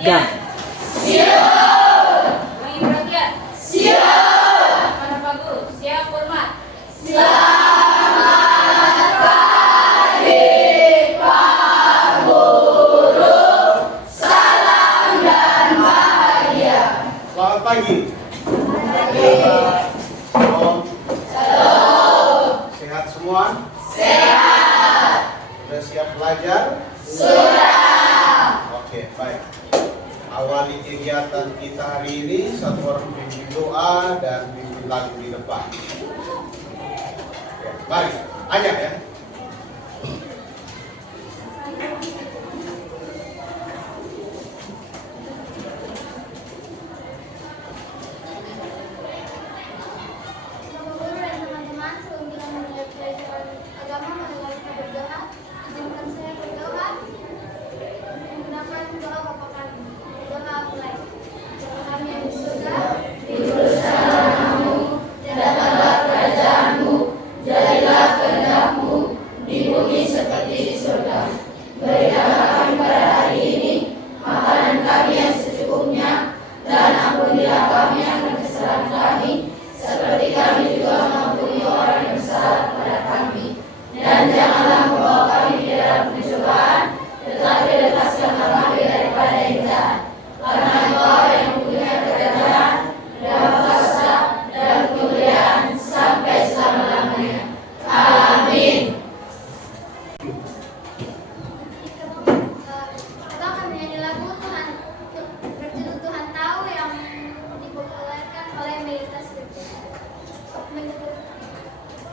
Siap. Siap. Ulangi perhatian. Siap. Mana Pak Guru? Siap hormat. Selamat pagi Pak Guru. Salam dan bahagia. Selamat pagi. Halo. Sehat semua? Sehat. Sudah siap belajar? Sudah. Oke, baik. Awali kegiatan kita hari ini, satu orang pimpin doa dan pimpin lagu di depan. Oke, mari, ajak ya.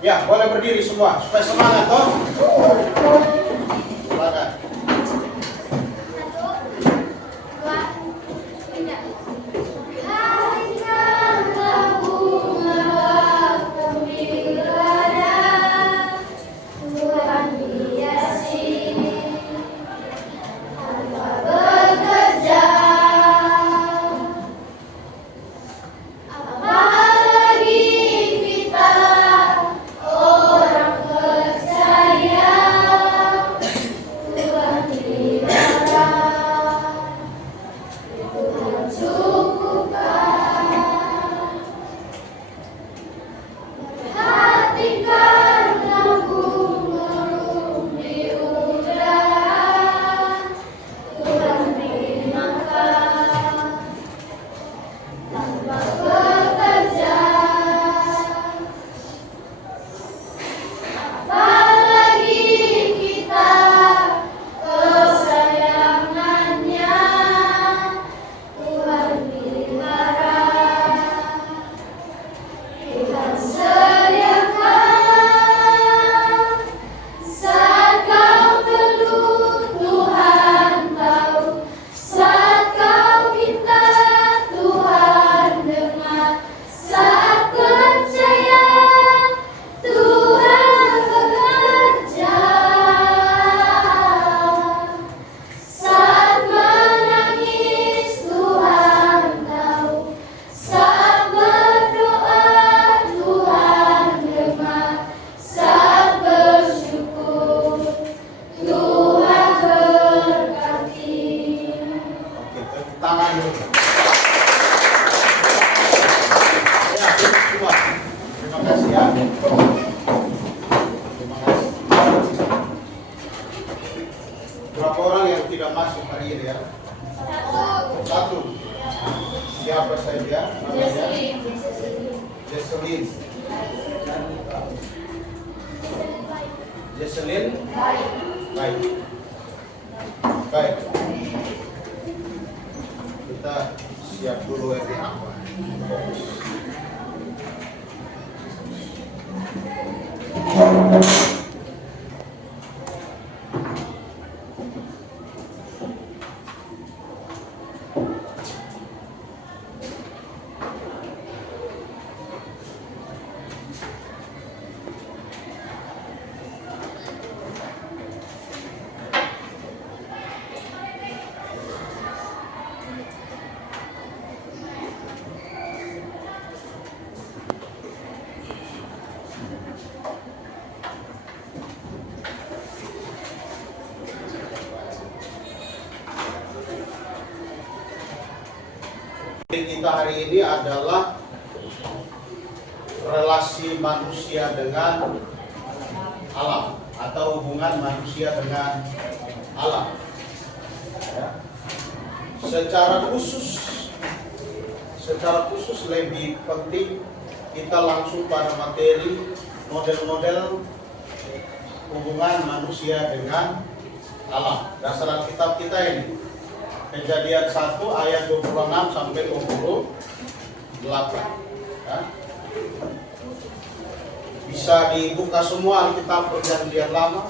Ya, boleh berdiri semua supaya semangat toh. Silakan. 1. Siapa saja namanya? Jesselyn. Jesselyn? Baik. Baik. Kita siap dulu ya apa? kita hari ini adalah relasi manusia dengan alam atau hubungan manusia dengan alam. Ya. Secara khusus lebih penting kita langsung pada materi model-model hubungan manusia dengan alam. Dasar Alkitab kita ini Kejadian 1 ayat 26 sampai 28. Ya. Bisa dibuka semua Alkitab Perjanjian Lama.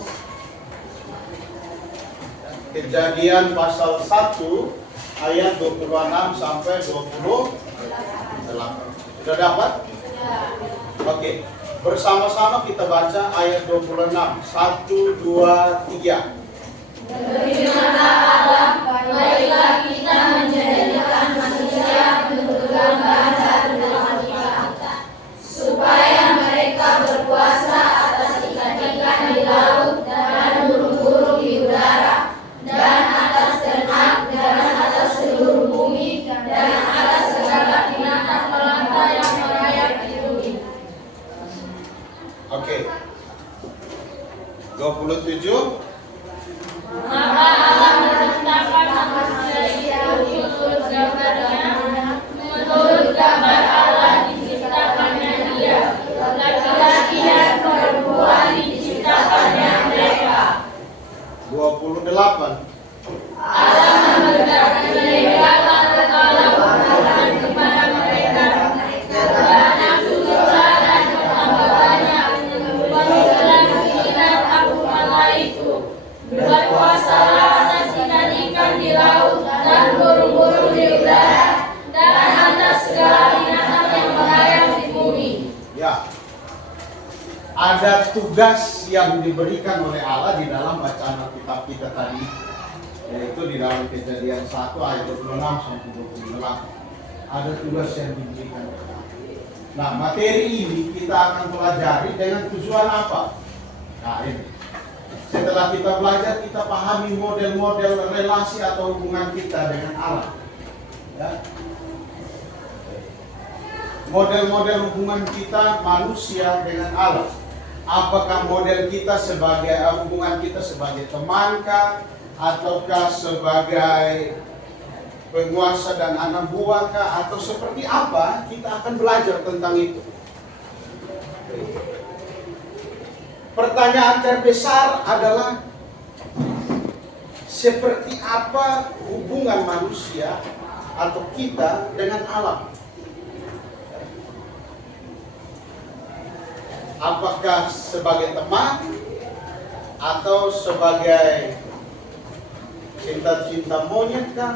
Kejadian pasal 1 ayat 26 sampai 28. Sudah dapat? Oke. Bersama-sama kita baca ayat 26. 1, 2, 3. Berfirmanlah Allah, baiklah kita menjadikan manusia bentuk gambar satu dalam kita, supaya mereka berkuasa atas ikan-ikan di laut dan burung-burung di udara, dan atas ternak, dan atas seluruh bumi, dan atas segala binatang melata yang merayap di bumi. Oke. 27. Maka Allah menciptakan manusia menurut gambarnya, menurut gambar Allah diciptakannya dia, laki-laki dan perempuan diciptakannya mereka. 28. Allah memberikan mereka tatkala mengatakan kepada mereka, beranak sujudlah dan bertambah banyak, penuhilah bumi dan taklukkanlah itu. Berkuasalah atas ikan-ikan di laut dan burung-burung di udara, dan atas segala binatang yang merayap di bumi. Ya. Ada tugas yang diberikan oleh Allah di dalam bacaan Alkitab kita tadi, yaitu di dalam Kejadian 1 ayat 26 sampai 28. Ada tugas yang diberikan. Nah, materi ini kita akan pelajari dengan tujuan apa? Nah, ini. Setelah kita belajar, kita pahami model-model relasi atau hubungan kita dengan alam. Ya. Model-model hubungan kita manusia dengan alam. Apakah model kita sebagai hubungan kita sebagai temankah, ataukah sebagai penguasa dan anak buahkah, atau seperti apa? Kita akan belajar tentang itu. Pertanyaan terbesar adalah seperti apa hubungan manusia atau kita dengan alam? Apakah sebagai teman atau sebagai cinta-cinta monyet kah?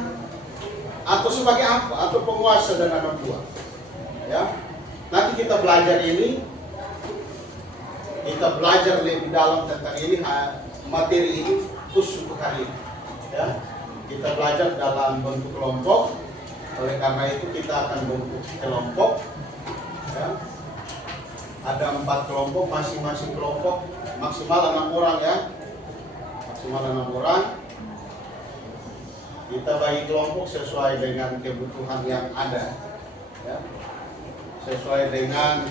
Atau sebagai apa? Atau penguasa dan anak buah? Ya. Nanti kita belajar ini. Kita belajar lebih dalam tentang ini, materi ini khusus untuk hari ini. Ya. Kita belajar dalam bentuk kelompok. Oleh karena itu kita akan bentuk kelompok. Ya. Ada 4 kelompok, masing-masing kelompok maksimal 6 orang ya. Maksimal 6 orang. Kita bagi kelompok sesuai dengan kebutuhan yang ada. Ya. Sesuai dengan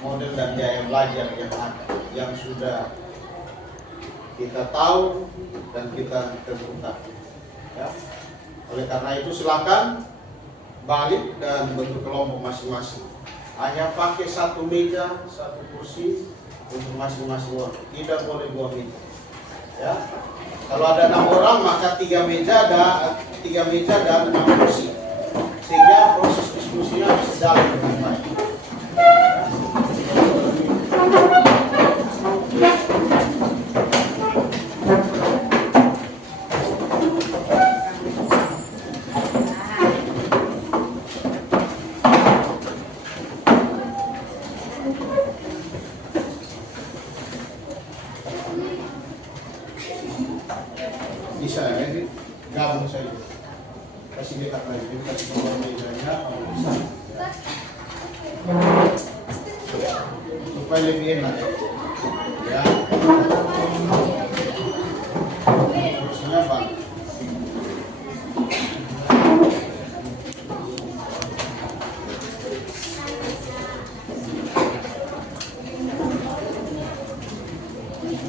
model dan gaya belajar yang ada, yang sudah kita tahu dan kita tentukan. Ya. Oleh karena itu silakan balik dan bentuk kelompok masing-masing. Hanya pakai 1 meja, 1 kursi untuk masing-masing orang. Tidak boleh 2 meja. Ya. Kalau ada 6 orang maka 3 meja dan 6 kursi. Sehingga proses diskusinya bisa jalan dengan baik. Bisa ya, ini gabung saja. Kasih dekat lagi, kasih nomor mejanya kalau bisa. Supaya lebih enak. Ya. Terusnya bang.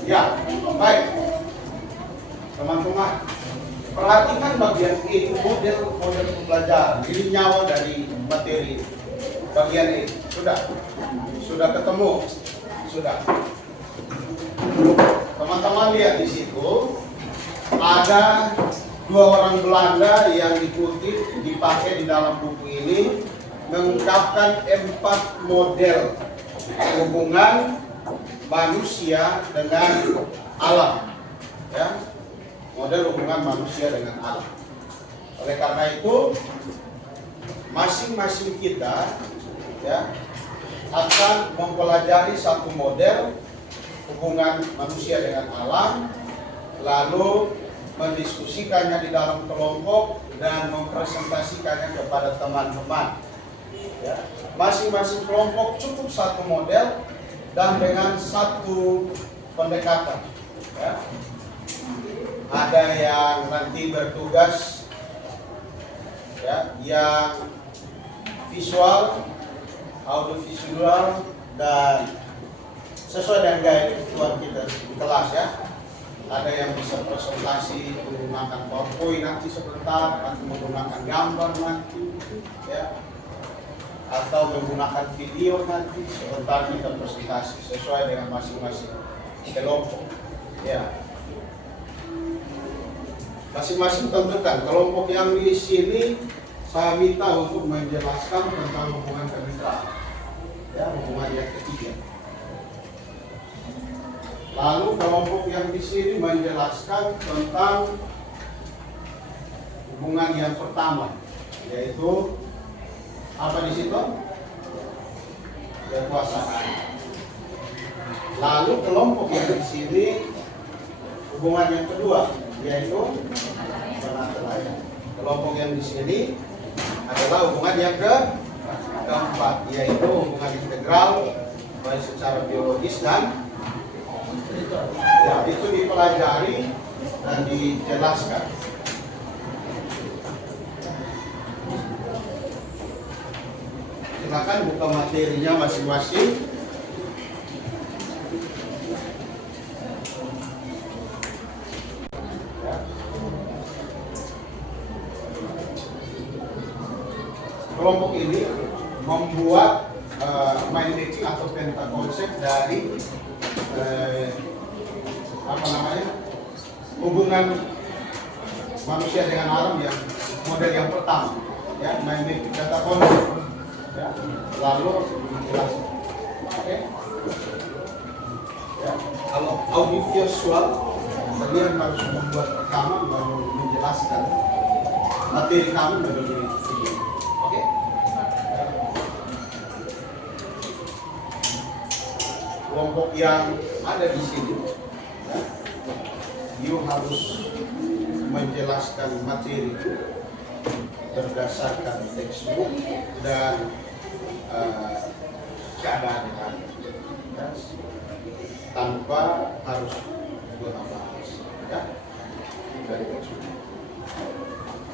Ya, baik. Teman-teman, perhatikan bagian ini, model pembelajaran, ini nyawa dari materi bagian ini. Sudah ketemu, sudah. Teman-teman lihat di situ ada 2 orang Belanda yang dipakai di dalam buku ini mengungkapkan 4 model hubungan manusia dengan alam, ya, model hubungan manusia dengan alam. Oleh karena itu, masing-masing kita, ya, akan mempelajari satu model hubungan manusia dengan alam, lalu mendiskusikannya di dalam kelompok dan mempresentasikannya kepada teman-teman. Ya. Masing-masing kelompok cukup satu model dan dengan satu pendekatan. Ya. Ada yang nanti bertugas, ya, yang visual, audiovisual, dan sesuai dengan gaya kebutuhan kita di kelas, ya. Ada yang bisa presentasi menggunakan PowerPoint nanti sebentar, atau menggunakan gambar nanti, ya, atau menggunakan video nanti sebentar kita presentasi sesuai dengan masing-masing kelompok, ya. Masing-masing tentukan kelompok yang di sini saya minta untuk menjelaskan tentang hubungan kemitraan, ya, hubungan yang ketiga. Lalu kelompok yang di sini menjelaskan tentang hubungan yang pertama, yaitu apa di situ? Kekuasaan. Lalu kelompok yang di sini hubungan yang kedua, yaitu penilaian. Kelompok yang di sini adalah hubungan yang keempat, yaitu hubungan integral, baik secara biologis dan, ya, itu dipelajari dan dijelaskan. Silakan buka materinya masing-masing. Ya. Kelompok ini membuat mind mapping atau pentakonsep dari hubungan manusia dengan alam yang model yang pertama, ya, mind mapping data konsep, ya, lalu menjelaskan. Oke, ya, kalau audiovisual kalian harus membuat rekaman baru menjelaskan materi kami melalui video. Oke, kelompok yang ada di sini, ya, you harus menjelaskan materi itu berdasarkan textbook dan keadaan yang ada, ya, tanpa harus bahas, ya, dari textbook.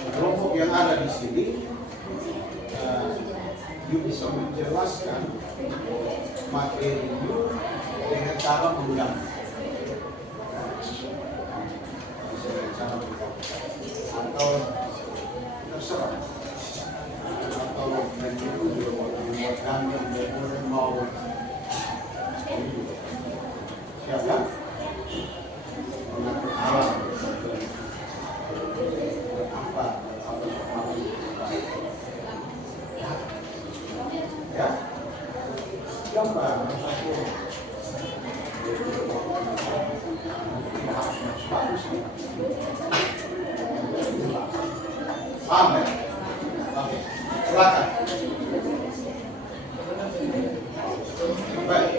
Kelompok yang ada di sini, you bisa menjelaskan materi itu dengan cara menggambar. Atau terserah, atau membuat gambar dan mau siap, ya, mengatur alam apa ya, gambar satu paham, ya? Oke, silakan. Baik,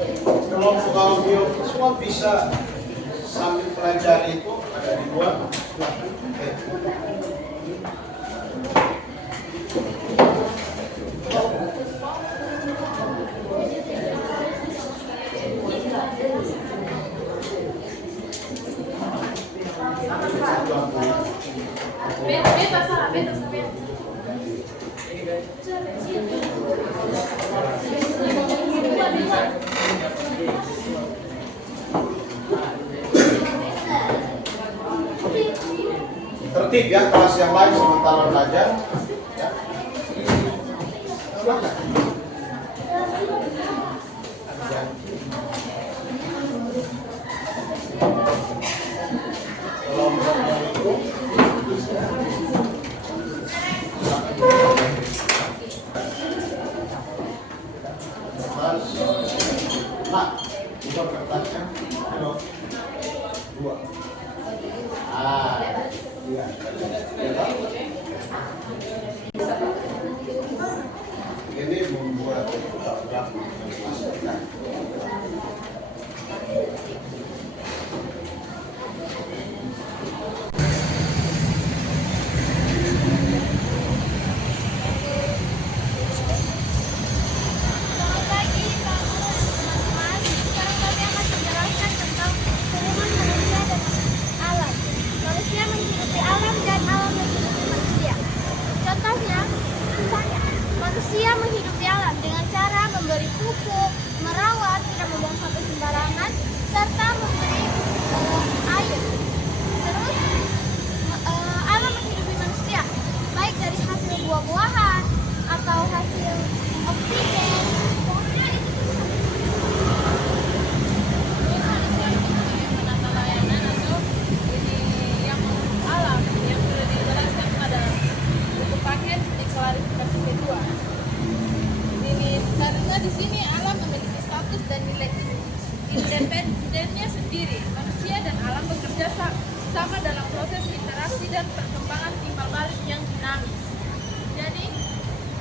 kelompok audio semua bisa sambil pelajari itu ada di luar. Silakan. tertib ya, kelas yang lain sementara belajar. Ya. Silakan. Ya. Assalamualaikum. Nah, buka kertasnya. Halo. 2. Iya. Ini membuat draft kita. Manusia menghidupi alam dengan cara memberi pupuk, merawat, tidak membuang sampah sembarangan, serta memberi air. Terus alam menghidupi manusia, baik dari hasil buah-buahan atau hasil oksigen. Pokoknya itu menata layanan atau ini yang alam yang sudah dijelaskan pada buku paket di klarifikasi kedua. Ini karena di sini alam memiliki status dan nilai independennya sendiri. Manusia dan alam bekerja sama dalam proses interaksi dan perkembangan timbal balik yang dinamis.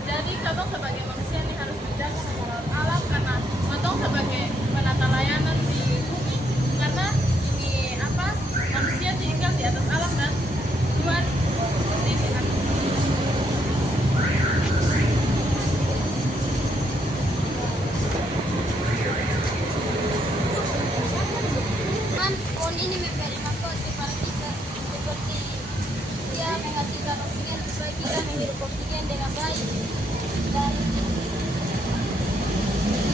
Jadi katong sebagai manusia ini harus menjaga dan merawat alam karena katong sebagai penata layanan di bumi, karena ini manusia tinggal di atas alam dan Tuhan seperti ini. pohon ini memberi manfaat kepada kita, seperti dia menghasilkan oksigen supaya kita menghirup oksigen dengan baik. Dan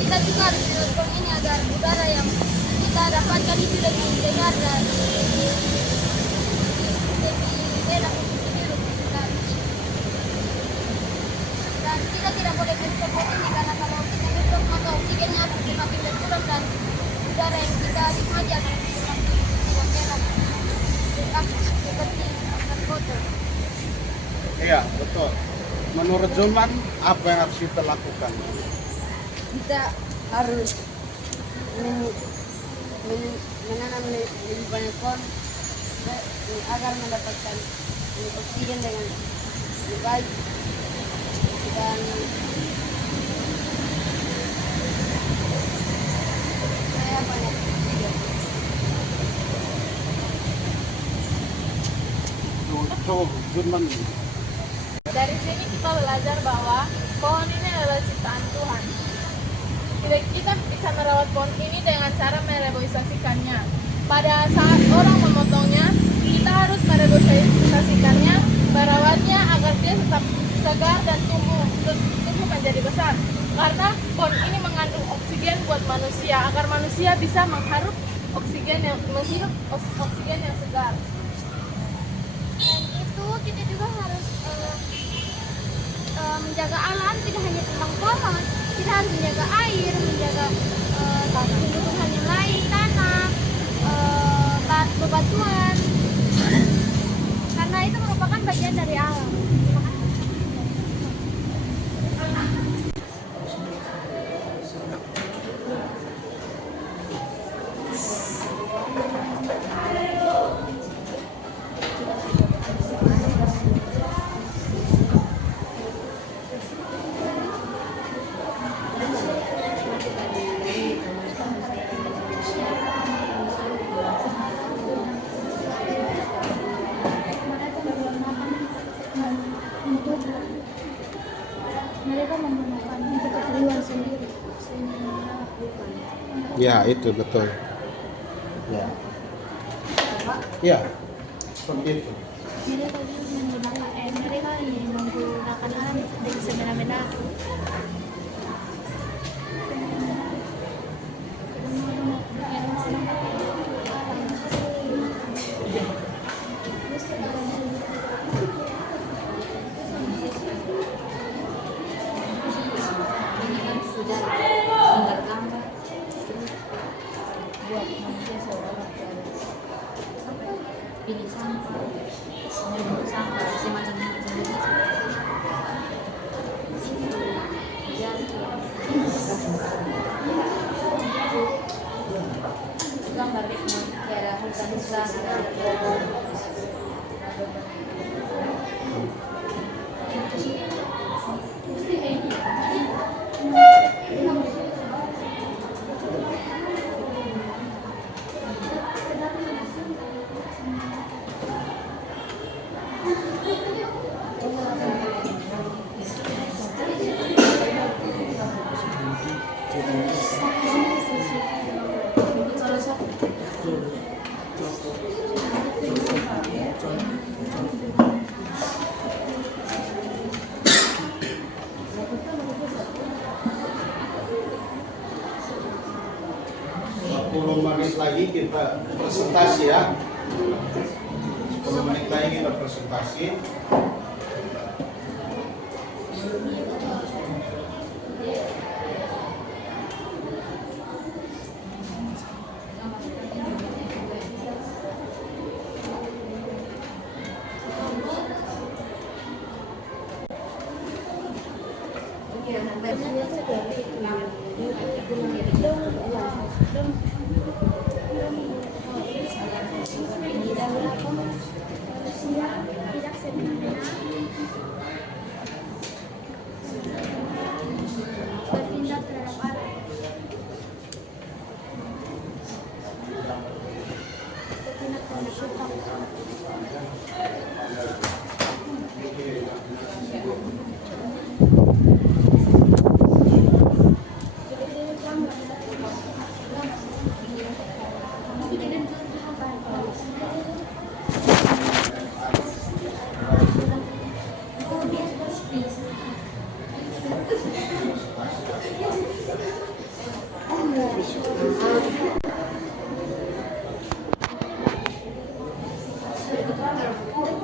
kita juga harus menurut pohon ini agar udara yang kita dapatkan itu lebih segar dan lebih enak untuk dihirup. Dan kita tidak boleh menutup pohon ini karena kalau kita menutup maka oksigennya akan semakin berkurang dan udara yang kita nikmati akan semakin tidak enak seperti akan kotor. Iya, betul. Menurut Zulman, apa yang harus kita lakukan? Kita harus menanam lebih banyak pohon agar mendapatkan oksigen dengan lebih baik dan saya banyak oksigen. Coba Zulman. Dari sini kita belajar bahwa pohon ini adalah ciptaan Tuhan. Kita bisa merawat pohon ini dengan cara mereboisasikannya. Pada saat orang memotongnya, kita harus mereboisasikannya, merawatnya agar dia tetap segar dan tumbuh menjadi besar. Karena pohon ini mengandung oksigen buat manusia, agar manusia bisa menghirup oksigen yang segar. Dan itu kita juga harus menjaga alam, tidak hanya tentang pohon, kita harus menjaga air, menjaga tumbuhan yang lain, tanah, bebatuan, karena itu merupakan bagian dari alam. Mereka menggunakan untuk keperluan sendiri. Ya, itu betul. Ya. Ya, seperti itu. Mereka menggunakan alam dengan semena-mena. pilih sampah, memungut sampah, semacam-macam begitu. Jadi, gambar daerah hutan selatan. Menit lagi kita presentasi ya. 10 menit lagi kita presentasi. Bertindak terhadap anak. Bertindak terhadap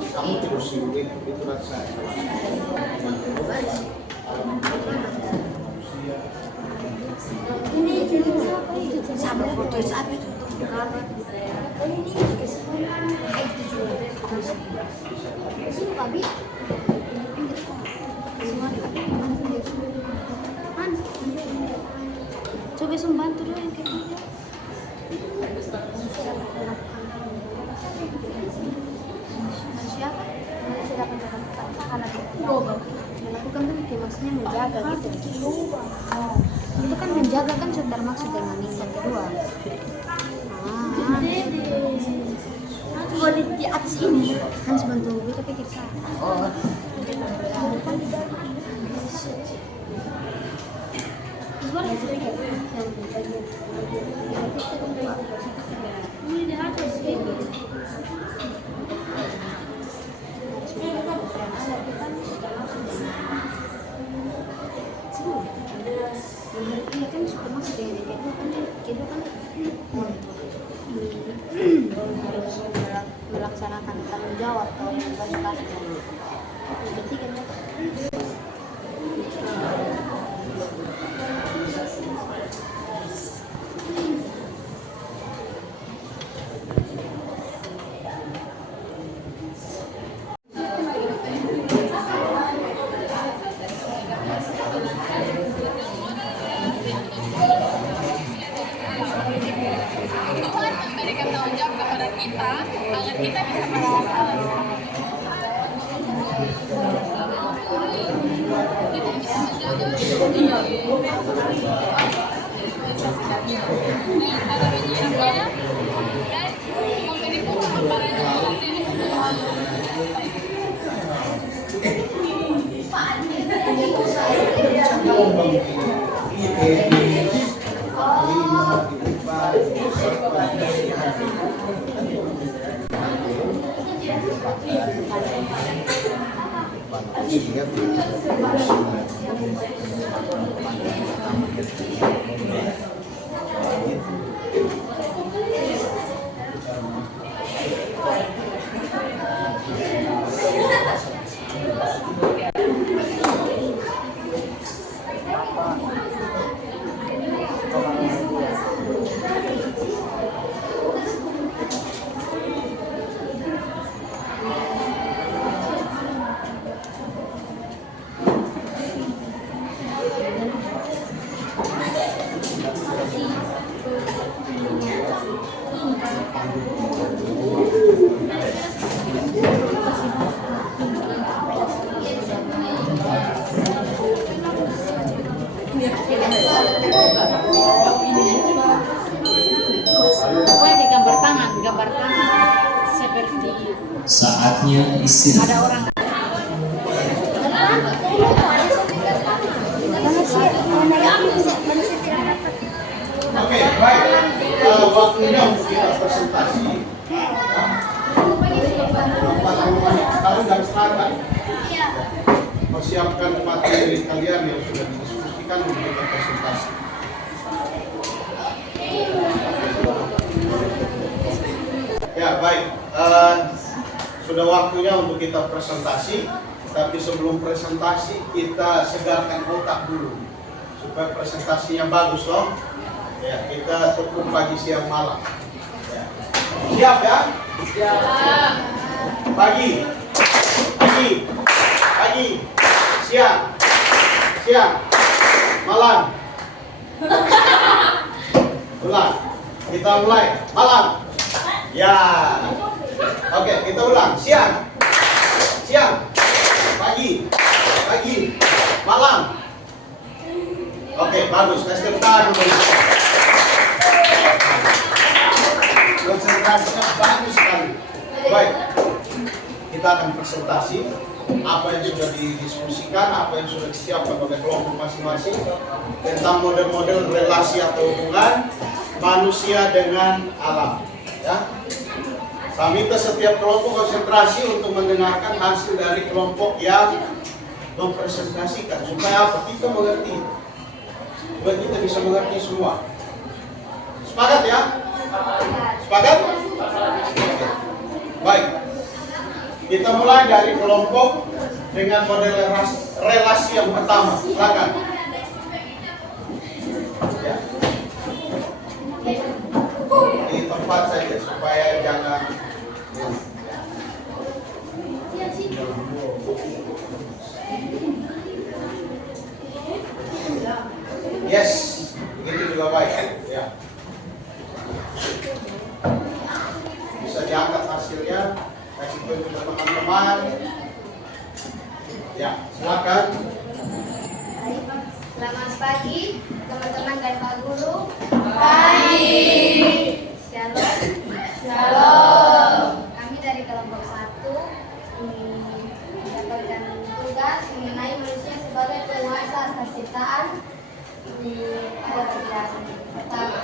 Kamu terus itu rasa. Sama foto sapi itu. Coba bantu dulu yang ketiga. Siapa? Melakukan kan maksudnya menjaga gitu. Itu kan menjaga kan sudah termaksud dengan yang kedua. Coba di atas ini Hans bantu kita pikir salah. ini di atas ini. Iya kan sudah masuk dengan kedua kan harus melaksanakan tanggung jawab atau yang berkaitan dengan ketiga kan. Tuhan memberikan tanggung jawab kepada kita agar kita bisa melakukan. Kita bisa menjaga ada penyiapnya dan memberi pupuk kepada Saatnya istirahat. Ada orang. Manusia negatif, manusia tidak dapat. Oke, baik. Waktunya untuk kita presentasi. Ya. 40 menit. Sekarang jam setengah kan? Persiapkan materi kalian yang sudah didiskusikan untuk kita presentasi. Ya, baik. Sudah waktunya untuk kita presentasi. Tapi sebelum presentasi kita segarkan otak dulu supaya presentasinya bagus loh. Ya, kita tekuk pagi siang malam. Ya. Siap ya? Siap. Pagi, siang, malam. Ulang. Kita mulai. Malam. Ya. Oke, kita ulang. Siang, pagi, malam. Oke, bagus. Kasih tepuk tangan dulu. Konsentrasinya bagus sekali. Baik, kita akan presentasi apa yang sudah didiskusikan, apa yang sudah disiapkan oleh kelompok masing-masing tentang model-model relasi atau hubungan manusia dengan alam. Ya. Kami minta setiap kelompok konsentrasi untuk mendengarkan hasil dari kelompok yang mempresentasikan supaya apa? Kita mengerti, supaya kita bisa mengerti semua. Sepakat ya? Sepakat? Baik. Kita mulai dari kelompok dengan model relasi yang pertama. Silakan. Ya. Di tempat saja supaya jangan. Yes, begitu juga baik. Ya. Bisa diangkat hasilnya, kasih tunjuk ke teman-teman. Ya, silakan. Selamat pagi teman-teman dan Pak Guru. Pagi. Shalom. Shalom. Kami dari kelompok 1 mendapatkan tugas mengenai manusia sebagai penguasa atas ciptaan. Ada penjelasan. Pertama,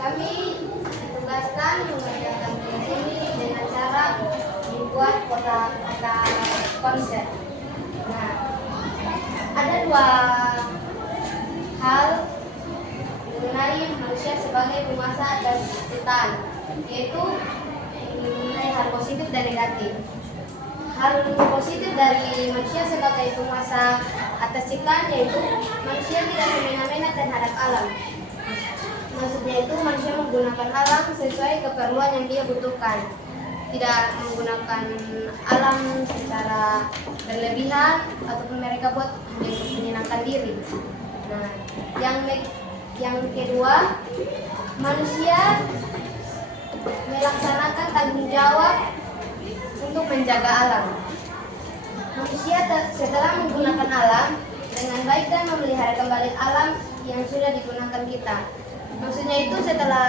kami ditugaskan mengerjakan tugas ini dengan cara membuat kota konsep. Nah, ada dua hal mengenai manusia sebagai penguasa atas ciptaan, yaitu mengenai hal positif dan negatif. Hal positif dari manusia sebagai penguasa atas ciptaan yaitu manusia tidak semena-mena terhadap alam. Maksudnya itu manusia menggunakan alam sesuai keperluan yang dia butuhkan, tidak menggunakan alam secara berlebihan ataupun mereka buat untuk menyenangkan diri. Nah, yang kedua, manusia melaksanakan tanggung jawab untuk menjaga alam. Manusia setelah menggunakan alam dengan baik dan memelihara kembali alam yang sudah digunakan kita. Maksudnya itu setelah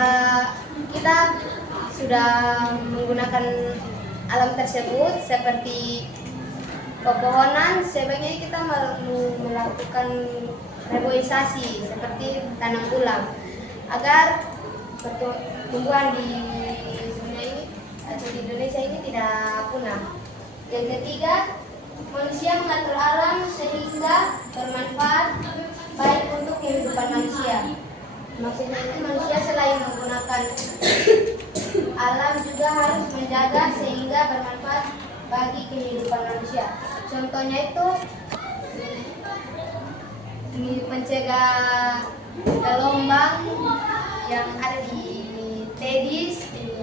kita sudah menggunakan alam tersebut seperti pepohonan, sebaiknya kita melakukan reboisasi seperti tanam ulang agar pertumbuhan di dunia ini atau di Indonesia ini tidak punah. Yang ketiga, manusia mengatur alam sehingga bermanfaat baik untuk kehidupan manusia. Maksudnya itu manusia selain menggunakan alam juga harus menjaga sehingga bermanfaat bagi kehidupan manusia. Contohnya itu mencegah gelombang yang ada di Tedis, di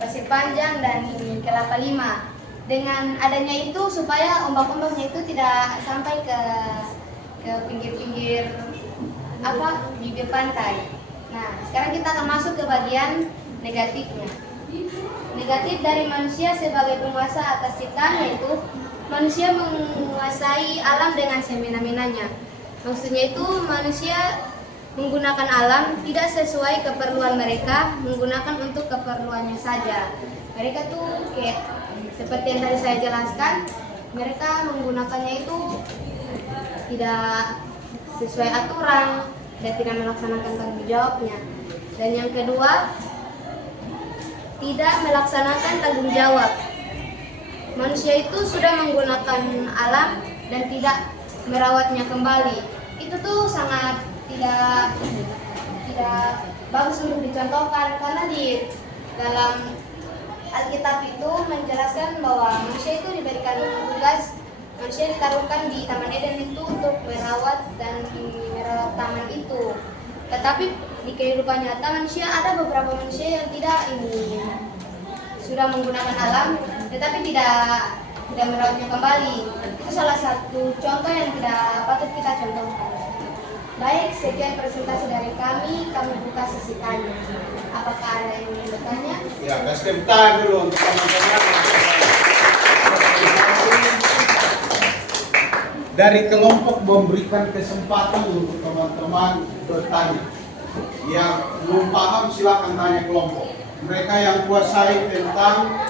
Pasir Panjang dan di Kelapa Lima. Dengan adanya itu supaya ombak-ombaknya itu tidak sampai ke pinggir-pinggir bibir pantai. Nah, sekarang kita akan masuk ke bagian negatifnya. Negatif dari manusia sebagai penguasa atas ciptaan yaitu manusia menguasai alam dengan semena-menanya. Maksudnya itu manusia menggunakan alam tidak sesuai keperluan mereka, menggunakan untuk keperluannya saja. Mereka tuh kayak seperti yang tadi saya jelaskan, mereka menggunakannya itu tidak sesuai aturan dan tidak melaksanakan tanggung jawabnya. Dan yang kedua, tidak melaksanakan tanggung jawab. Manusia itu sudah menggunakan alam dan tidak merawatnya kembali. Itu tuh sangat tidak bagus untuk dicontohkan, karena di dalam Alkitab itu menjelaskan bahwa manusia itu diberikan tugas, manusia ditaruhkan di Taman Eden itu untuk merawat taman itu. Tetapi di kehidupan nyata manusia, ada beberapa manusia yang tidak sudah menggunakan alam tetapi tidak merawatnya kembali. Itu salah satu contoh yang tidak patut kita contohkan. Baik, sekian presentasi dari kami buka sesi tanya. Apakah ada yang ingin bertanya? Ya, kasih tanya dulu untuk teman-teman. Dari kelompok memberikan kesempatan untuk teman-teman bertanya. Yang belum paham silakan tanya kelompok. Mereka yang kuasai tentang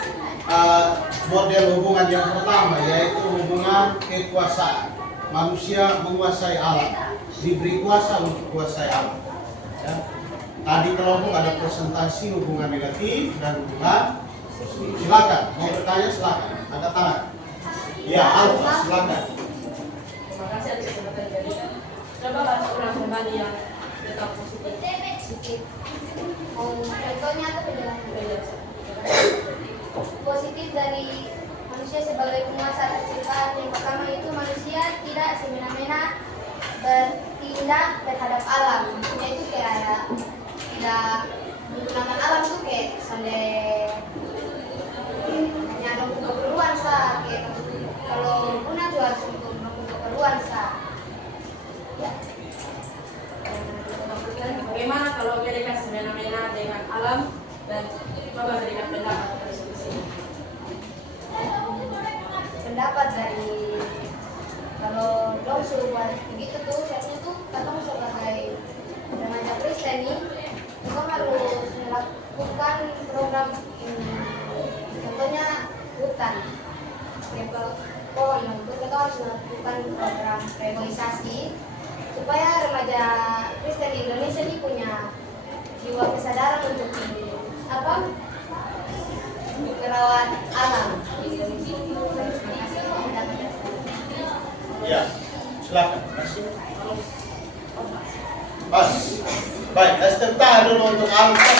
model hubungan yang pertama, yaitu hubungan kekuasaan. Manusia menguasai alam, diberi kuasa untuk kuasai alam. Ya. Tadi kelompok ada presentasi hubungan negatif dan hubungan positif. Silakan, mau bertanya silakan. Angkat tangan. Ya, Alfa, silakan. Terima kasih atas kesempatan dari. Coba bahas ulang kembali yang tetap positif. Contohnya atau penjelasan? Positif dari manusia sebagai penguasa atas ciptaan. Yang pertama itu manusia tidak semena-mena bertindak terhadap alam. Maksudnya itu kayak tidak menggunakan alam tuh kayak sampai hanya untuk keperluan sah. Kayak kalau guna tuh harus untuk keperluan sah. Ya. Bagaimana kalau mereka semena-mena dengan alam dan coba berikan pendapat dari sini? Pendapat dari kalau dong suruh buat begitu tuh, seharusnya tuh katong sebagai remaja Kristen nih, kita harus melakukan program contohnya hutan, kayak pohon, kita harus melakukan program reboisasi supaya remaja Kristen di Indonesia ini punya jiwa kesadaran untuk merawat alam di Indonesia. Ya, silakan. Masih. Pas. Baik, Esther tahan dulu untuk Alfa.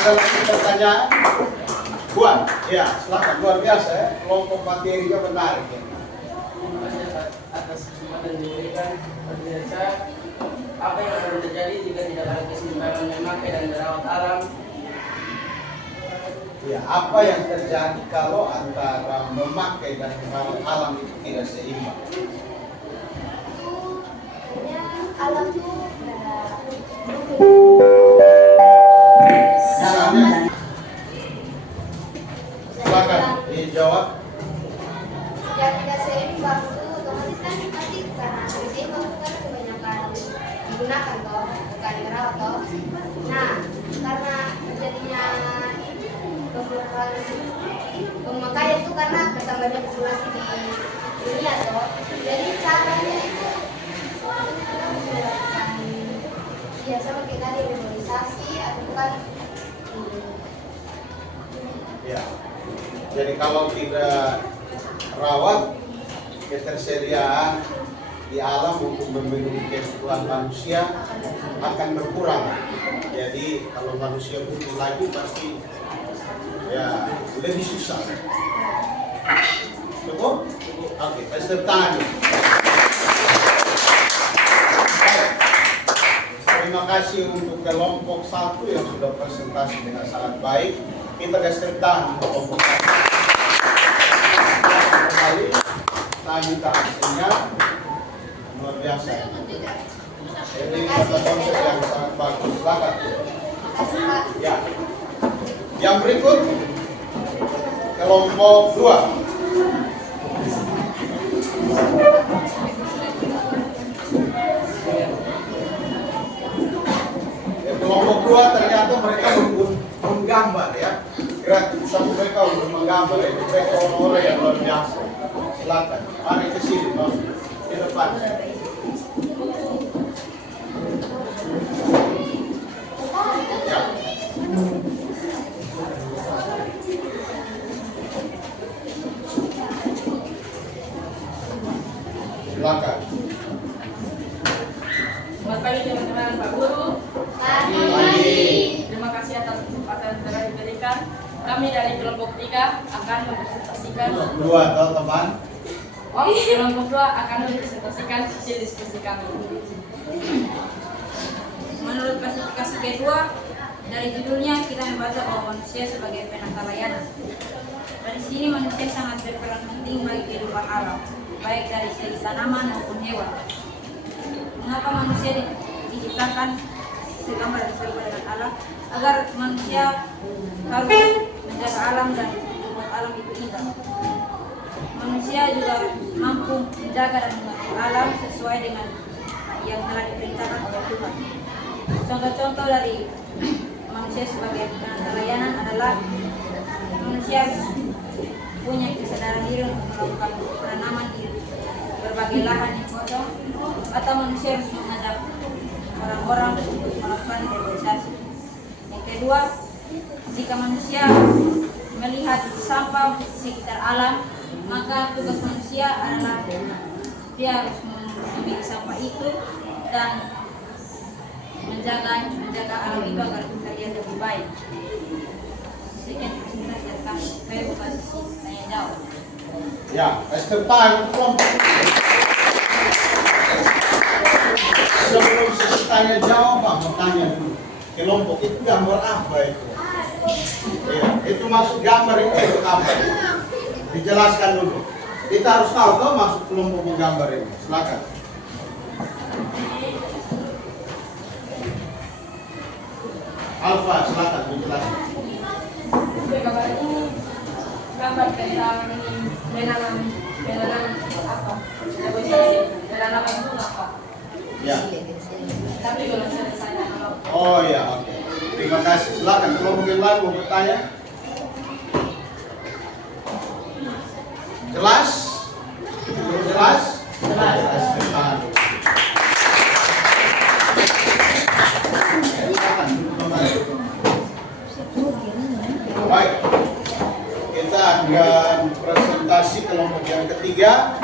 Ada lagi pertanyaan? Buan, ya, silakan. Luar biasa ya, kelompok materinya menarik ya. Terima kasih atas kesempatan yang diberikan. Pertanyaan saya, apa yang akan terjadi jika tidak ada keseimbangan memakai dan merawat alam? Ya, apa yang terjadi kalau antara memakai dan merawat alam itu tidak seimbang? Alam itu Misalnya, silakan dijawab. yang tidak seimbang itu otomatis kan pasti karena seimbang itu kan kebanyakan digunakan toh, bukan dirawat toh. Nah, karena terjadinya pemakaian itu karena bertambahnya populasi di dunia toh. Jadi caranya itu ya sama kita di reboisasi atau bukan Ya, jadi kalau tidak rawat, ketersediaan di alam untuk memenuhi kebutuhan manusia akan berkurang. Jadi kalau manusia butuh lagi pasti ya lebih susah. Cukup? Oke, Esther tanya. Terima kasih untuk kelompok 1 yang sudah presentasi dengan sangat baik. Kita geser tahan untuk kelompok 1. Kembali, kita hasilnya luar biasa. Ini ada konsep yang sangat bagus. Silakan. Ya. Yang berikut kelompok 2. Kelompok 2 ternyata atau mereka menggambar ya. Kreativitas mereka untuk menggambar ya. Mereka orang-orang yang luar biasa. Silakan, mari ke sini, di depan. Ya. Silakan. Selamat pagi teman-teman, Pak Guru. Pagi. Terima kasih atas kesempatan yang telah diberikan. Kami dari kelompok 3 akan mempresentasikan Dua atau teman. kelompok 2 akan mempresentasikan hasil diskusi kami. Menurut klasifikasi kedua, dari judulnya kita membaca bahwa manusia sebagai penata layanan. Dari sini manusia sangat berperan penting bagi kehidupan alam, baik dari segi tanaman maupun hewan. Mengapa manusia diciptakan segambar dan serupa dengan alam? Agar manusia harus menjaga alam dan membuat alam itu indah. Manusia juga mampu menjaga dan mengatur alam sesuai dengan yang telah diperintahkan oleh Tuhan. Contoh-contoh dari manusia sebagai penata layanan adalah manusia harus punya kesadaran diri untuk melakukan penanaman di berbagai lahan yang kosong, atau manusia harus mengajak orang-orang untuk melakukan reboisasi. Yang kedua, jika manusia melihat sampah di sekitar alam, maka tugas manusia adalah dia harus mengambil sampah itu dan menjaga alam itu agar terlihat lebih baik. Sekian presentasi dari kami. Saya buka sesi tanya jawab. Ya, depan kelompok. Sebelum sesi tanya jawab, Pak, mau tanya dulu. Kelompok itu gambar apa itu? Ya, itu maksud gambar itu apa? Dijelaskan dulu. Kita harus tahu tuh maksud kelompok menggambar ini. Silakan. Alfa, silakan dijelaskan. Gambar ini gambar tentang menanam apa? Reboisasi, menanam bunga apa? Ya. Tapi belum selesai. Oh ya, oke. Terima kasih. Silakan kelompok yang lain mau bertanya. Jelas? Belum jelas? Jelas. Silakan. Baik. Kita akan presentasi kelompok yang ketiga.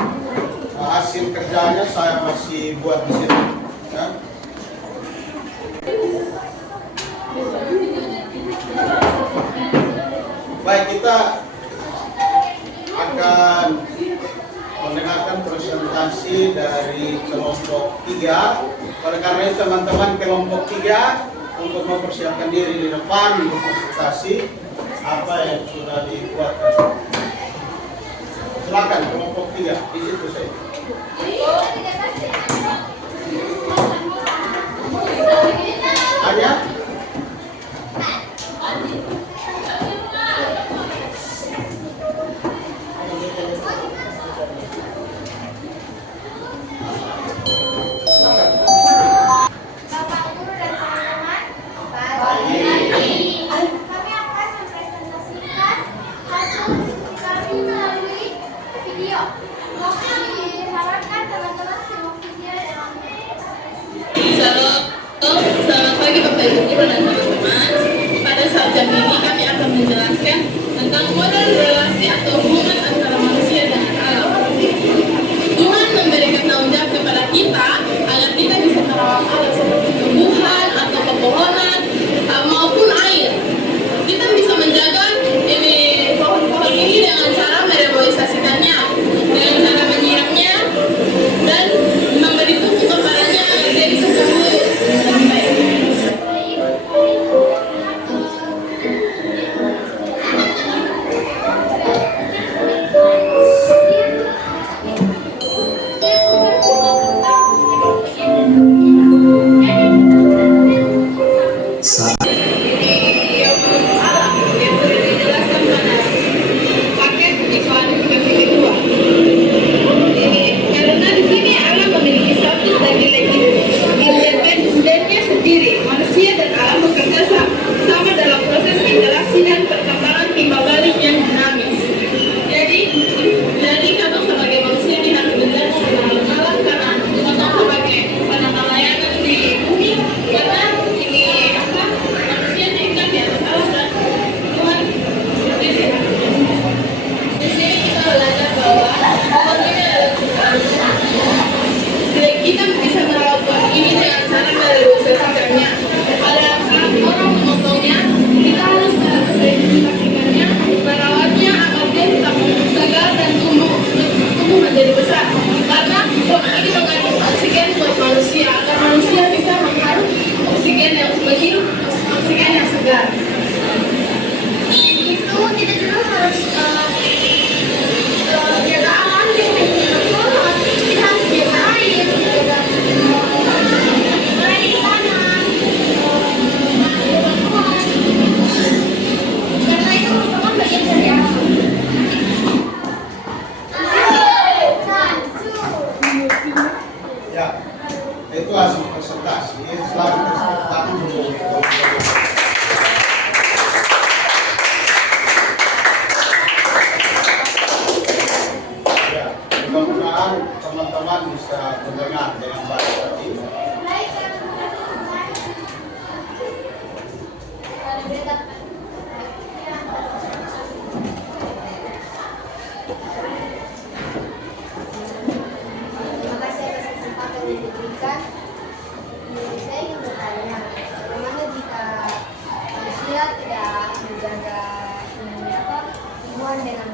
Hasil kerjanya saya masih buat di sini. Ya. Baik, kita akan mendengarkan presentasi dari kelompok 3. Oleh karena itu teman-teman kelompok 3 untuk mempersiapkan diri di depan untuk presentasi apa yang sudah dibuatkan. Silakan kelompok 3 di situ saya. Ada? Bapak Guru dan teman-teman, kami akan mempresentasikan hasil diskusi kami melalui video. Diharapkan teman-teman simak video dengan Selamat pagi Bapak Ibu Guru dan teman-teman. Pada saat jam ini kami akan menjelaskan tentang model relasi atau hubungan antara manusia dengan alam. Tuhan memberikan tanggung jawab kepada kita agar kita bisa merawat alam seperti tumbuhan atau pepohonan maupun air. Kita bisa menjaga ini pohon-pohon ini dengan cara mereboisasikannya, dengan cara menyiramnya dan memberi pupuk kepadanya agar dia bisa tumbuh lebih baik.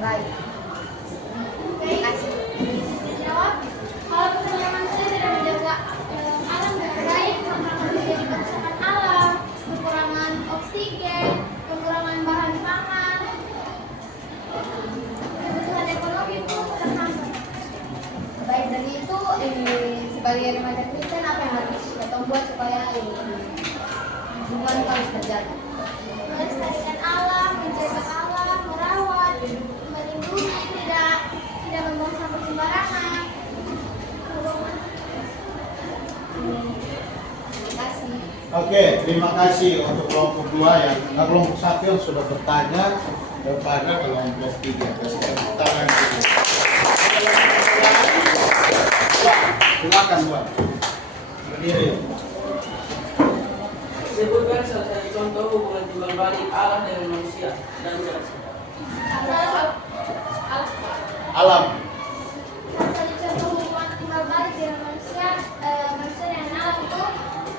baik. Terima kasih. Jawab, kalau misalnya manusia tidak menjaga alam dengan baik, maka manusia juga kerusakan alam, kekurangan oksigen, kekurangan bahan pangan, kebutuhan ekonomi pun terhambat. Baik dari itu, sebagai remaja Kristen apa yang harus kita buat supaya hubungan harus terjaga? Melestarikan alam, menjaga alam, merawat, melindungi, tidak membuang sampah sembarangan. Terima kasih. Oke, terima kasih untuk kelompok 2 yang kelompok 1 yang sudah bertanya kepada kelompok 3. Kasih tepuk tangan dulu. Silakan Tuan. Berdiri. Sebutkan salah satu contoh hubungan timbal balik Allah dengan manusia dan jelaskan. Alam. Salah satu contoh hubungan timbal balik dengan manusia dengan alam itu,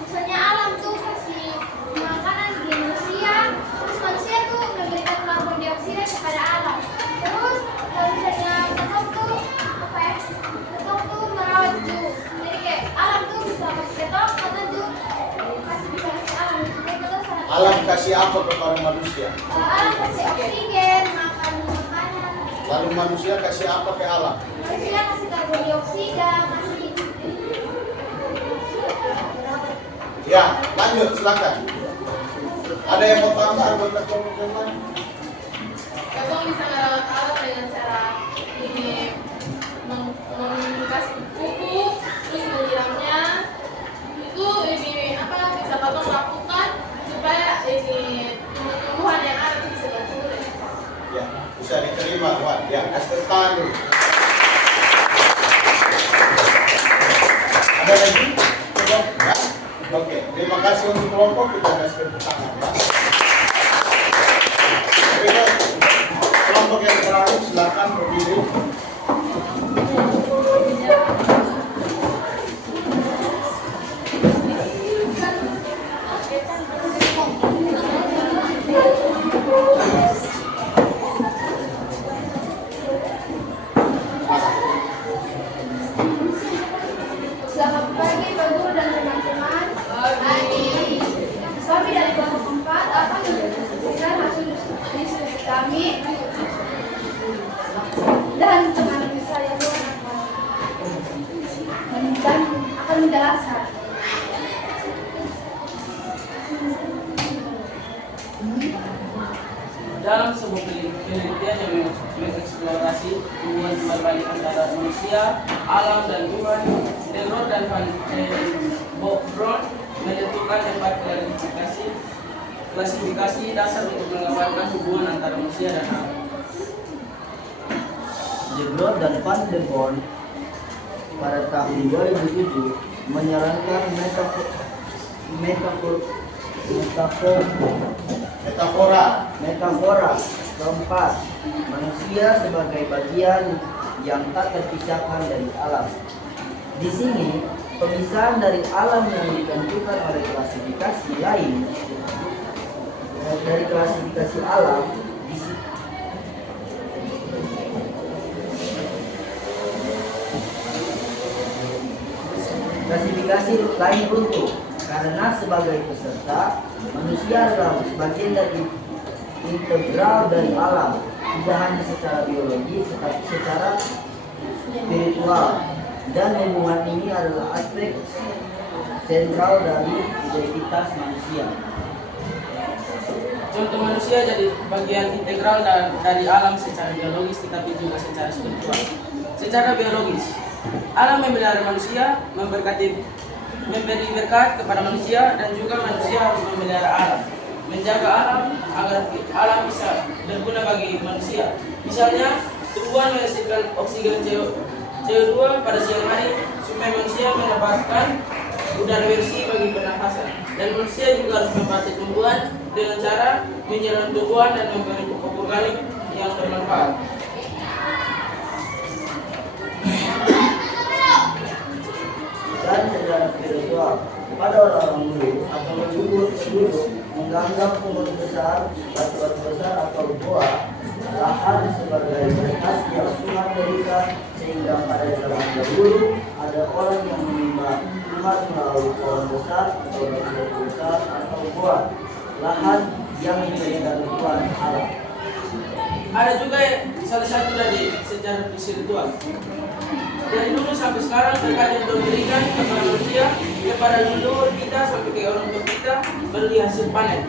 misalnya alam tuh kasih makanan di manusia, terus manusia tuh memberikan karbon dioksida kepada alam. Terus kalau misalnya ketok tuh apa ya? Ketok tuh merawat tuh. Jadi kayak alam tuh bisa kasih ketok, ketok tuh kasih bisa kasih alam. Jadi ketok sangat. Alam kasih apa kepada manusia? Alam kasih oksigen, makan makanan. Lalu manusia kasih apa ke alam? Manusia kasih karbon dioksida, kasih. Ya, lanjut silakan. Ada yang mau tambah anggota kelompok yang lain? Katong bisa merawat alam dengan cara ini kasih pupuk, terus menyiramnya. Itu ini apa bisa katong lakukan supaya ini tumbuh-tumbuhan yang ada itu bisa bertumbuh. Ya, bisa diterima Tuan. Ya, kasih tepuk tangan dulu. Ada lagi? Cukup? Ya? Oke, terima kasih untuk kelompok, kita kasih tepuk tangan ya. Berikut kelompok yang terakhir, silakan berdiri. Selamat pagi Pak Guru dan teman-teman. Kami dari kelompok 4 akan menjelaskan hasil diskusi kami dan teman saya dan akan menjelaskan. Dalam sebuah penelitian yang mengeksplorasi hubungan timbal balik antara manusia, alam, dan Tuhan, Taylor dan Bob Brown menentukan 4 klasifikasi dasar untuk menggambarkan hubungan antara manusia dan alam. Jegrod dan Van de Born pada tahun 2007 menyarankan metafora keempat, manusia sebagai bagian yang tak terpisahkan dari alam. Di sini, pemisahan dari alam yang ditentukan oleh klasifikasi lain dari klasifikasi alam klasifikasi lain runtuh karena sebagai peserta manusia adalah sebagian dari integral dari alam, tidak hanya secara biologis tetapi secara spiritual, dan hubungan ini adalah aspek sentral dari identitas manusia. Contoh manusia jadi bagian integral dari alam secara biologis tetapi juga secara spiritual. Secara biologis, alam memelihara manusia, memberi berkat kepada manusia, dan juga manusia harus memelihara alam, menjaga alam agar alam bisa berguna bagi manusia. Misalnya, tumbuhan menghasilkan oksigen CO2 pada siang hari supaya manusia mendapatkan udara bersih bagi pernapasan. Dan manusia juga harus memperhatikan tumbuhan dengan cara menyiram tumbuhan dan memberi pupuk organik yang bermanfaat. Dan secara spiritual, pada orang-orang dulu atau menganggap pohon besar, batu-batu besar atau goa, lahan ada sebagai berkat yang Tuhan berikan, sehingga pada zaman dahulu ada orang yang menyembah Tuhan melalui pohon besar atau batu besar atau buah lahan yang diberikan Tuhan Allah. Ada juga salah satu dari sejarah spiritual. Dari dulu sampai sekarang berkat yang diberikan kepada manusia, kepada leluhur kita sampai ke orang tua kita beri hasil panen.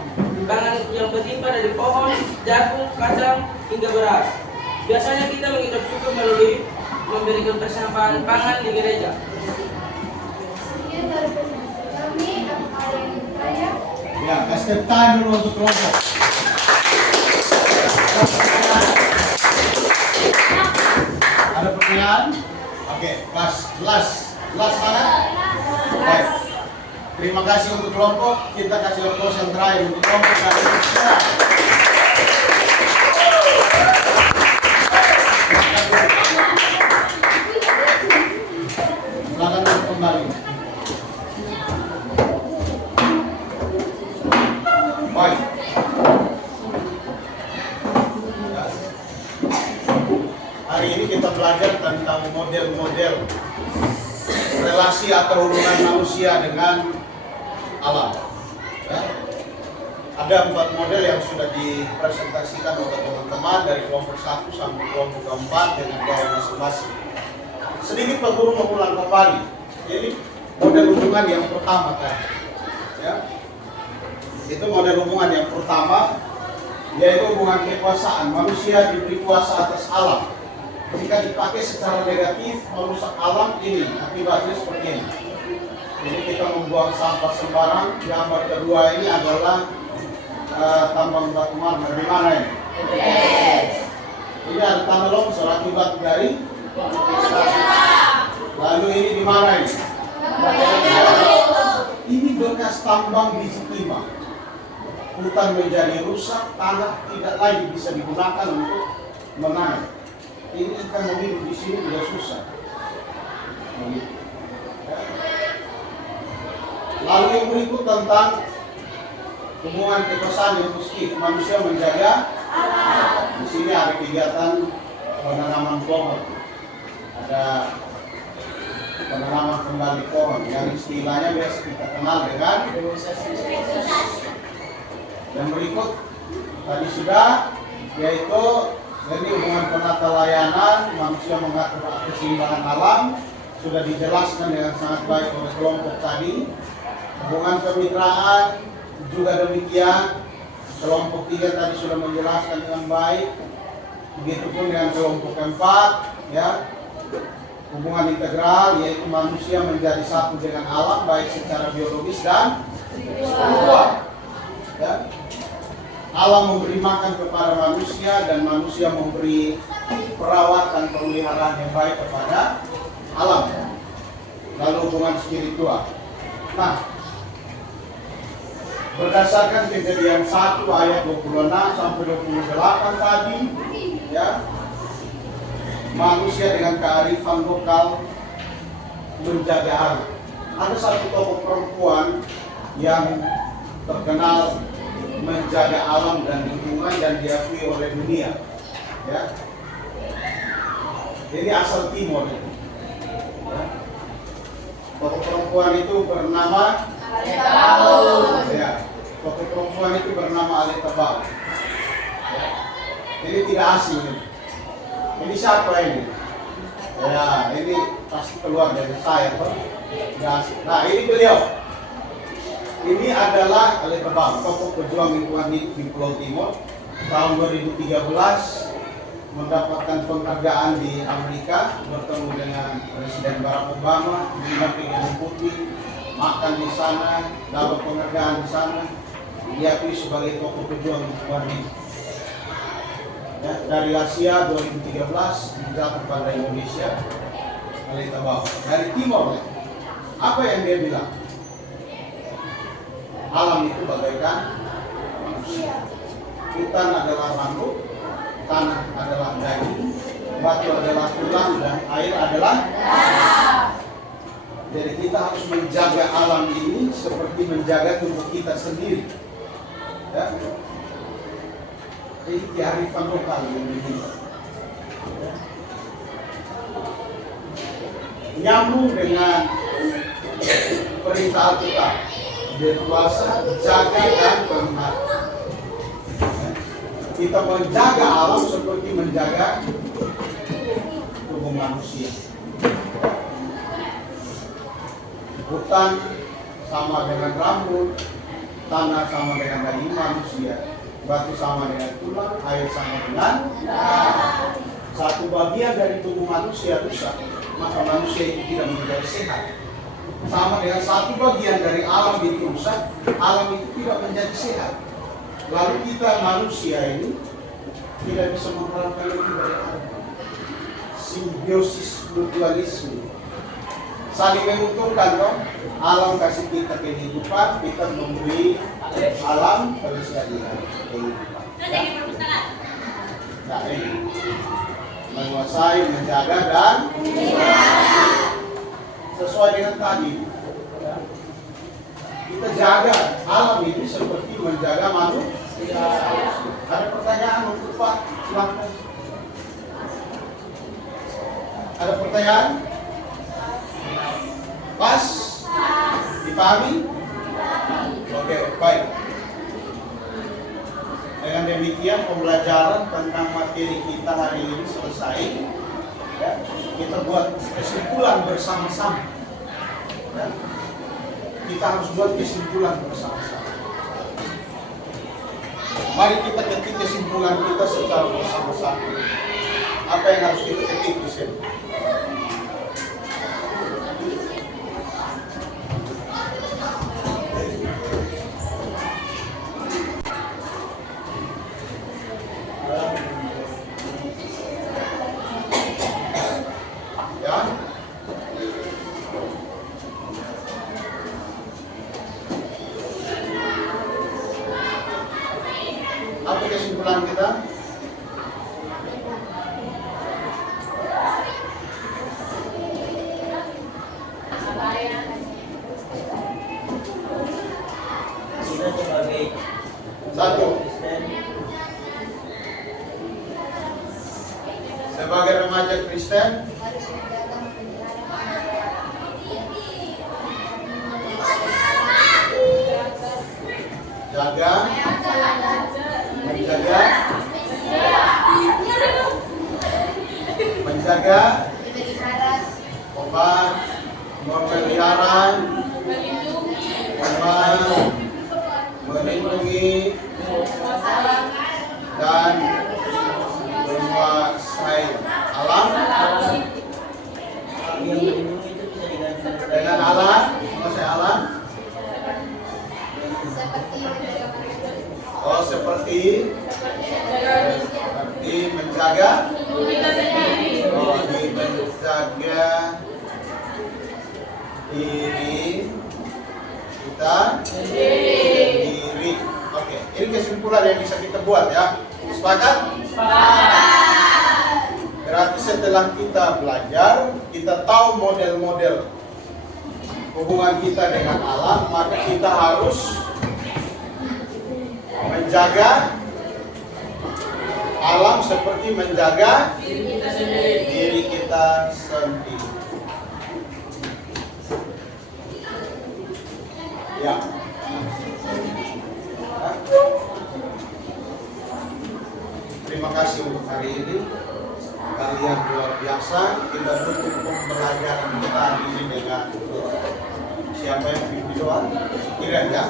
Pangan yang berlimpah dari pohon, jagung, kacang, hingga beras. Biasanya kita mengucap syukur melalui memberikan persembahan pangan di gereja. Sekian dari presentasi kami. Apa ada yang bertanya? Ya, kasih tepuk dulu untuk kelompok. Ada pertanyaan? Oke, jelas mana? Baik. Terima kasih untuk kelompok. Kita kasih aplaus yang terakhir untuk kelompok kali ini. Silakan duduk kembali. Baik. Hari ini kita belajar tentang model-model relasi atau hubungan manusia dengan alam. Ya. Ada 4 model yang sudah dipresentasikan oleh teman-teman dari kelompok 1 sampai kelompok 4 dengan gaya masing-masing. Sedikit Pak Guru mengulang kembali. Jadi model hubungan yang pertama tadi, ya, itu model hubungan yang pertama, yaitu hubungan kekuasaan. Manusia diberi kuasa atas alam. Jika dipakai secara negatif merusak alam, ini akibatnya seperti ini. Jadi kita membuang sampah sembarang. Gambar kedua ini adalah tambang batu marmer. Di mana ini? Ini ada tanah longsor akibat dari. Lalu ini di mana ini? Ini bekas tambang biji timah. Hutan menjadi rusak, tanah tidak lagi bisa digunakan untuk menanam. Ini ikan hidup di sini sudah susah. Lalu yang berikut tentang hubungan kekuasaan yang positif. Manusia menjaga alam. Di sini ada kegiatan penanaman pohon. Ada penanaman kembali pohon yang istilahnya biasa kita kenal dengan yang berikut tadi sudah, yaitu jadi hubungan penata layanan, manusia mengatur keseimbangan alam, sudah dijelaskan dengan sangat baik oleh kelompok tadi. Hubungan kemitraan juga demikian, kelompok 3 tadi sudah menjelaskan dengan baik. Begitupun dengan kelompok 4, ya. Hubungan integral, yaitu manusia menjadi satu dengan alam baik secara biologis dan spiritual. Ya. Alam memberi makan kepada manusia dan manusia memberi perawatan pemeliharaan yang baik kepada alam. Lalu hubungan spiritual. Nah, berdasarkan Kejadian 1 ayat 26 sampai 28 tadi, ya, manusia dengan kearifan lokal menjaga alam. Ada satu tokoh perempuan yang terkenal menjaga alam dan lingkungan dan diakui oleh dunia, ya. Ini asal Timor, ya. Tokoh perempuan itu bernama Aleta. Ya, tokoh perempuan itu bernama Aleta. Ya. Ini tidak asing. Ini siapa ini? Ya, ini pasti keluar dari saya, Pak. Tidak asing. Nah, ini beliau. Ini adalah Aleta Bang, tokoh pejuang lingkungan hidup di Pulau Timor. Tahun 2013 mendapatkan penghargaan di Amerika, bertemu dengan Presiden Barack Obama, didampingi Gedung Putih, makan di sana, dapat penghargaan di sana, diakui sebagai tokoh pejuang lingkungan hidup. Ya, dari Asia 2013 dijatuh pada Indonesia, Aleta Bang. Dari Timor, apa yang dia bilang? Alam itu bagaikan manusia. Hutan adalah rambut, tanah adalah daging, batu adalah tulang, dan air adalah darah. Jadi kita harus menjaga alam ini seperti menjaga tubuh kita sendiri. Ya. Jadi kearifan lokal yang dihidup. Nyambung dengan perintah Alkitab, berpuasa, jaga dan pelihara. Kita menjaga alam seperti menjaga tubuh manusia. Hutan sama dengan rambut, tanah sama dengan daging manusia, batu sama dengan tulang, air sama dengan satu bagian dari tubuh manusia rusak, maka manusia itu tidak menjadi sehat. Sama dengan satu bagian dari alam itu rusak, alam itu tidak menjadi sehat. Lalu kita manusia ini tidak bisa mengharapkan lebih dari alam. Simbiosis mutualisme, saling menguntungkan dong. Alam kasih kita kehidupan, kita memberi alam kelestarian kehidupan. Nah ini menguasai, menjaga dan sesuai dengan tadi. Kita jaga alam ini seperti menjaga manusia. Ada pertanyaan untuk Pak? Silahkan. Ada pertanyaan? Pas? Dipahami? Oke, baik. Dengan demikian pembelajaran tentang materi kita hari ini selesai. Ya, kita buat kesimpulan bersama-sama. Ya, kita harus buat kesimpulan bersama-sama. Mari kita ketik kesimpulan kita secara bersama-sama. Apa yang harus kita ketik di sini? Apa kesimpulan kita? Kita sebagai Satu, Kristen sebagai remaja Kristen jaga, menjaga obat, memelihara, obat, melindungi dan menguasai alam yang melindungi itu bisa diganti dengan alam, menguasai alam. Oh, seperti menjaga menjaga diri kita sendiri. Oke, ini kesimpulan yang bisa kita buat ya. Sepakat? Berarti setelah kita belajar, kita tahu model-model hubungan kita dengan alam, maka kita harus menjaga alam seperti menjaga diri kita sendiri. Ya. Terima kasih untuk hari ini. Kalian luar biasa. Kita tutup pembelajaran kita hari ini dengan siapa yang pimpin doa? Kira ya.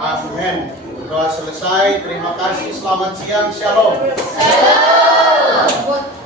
Amin. Doa selesai. Terima kasih. Selamat siang. Shalom. Shalom.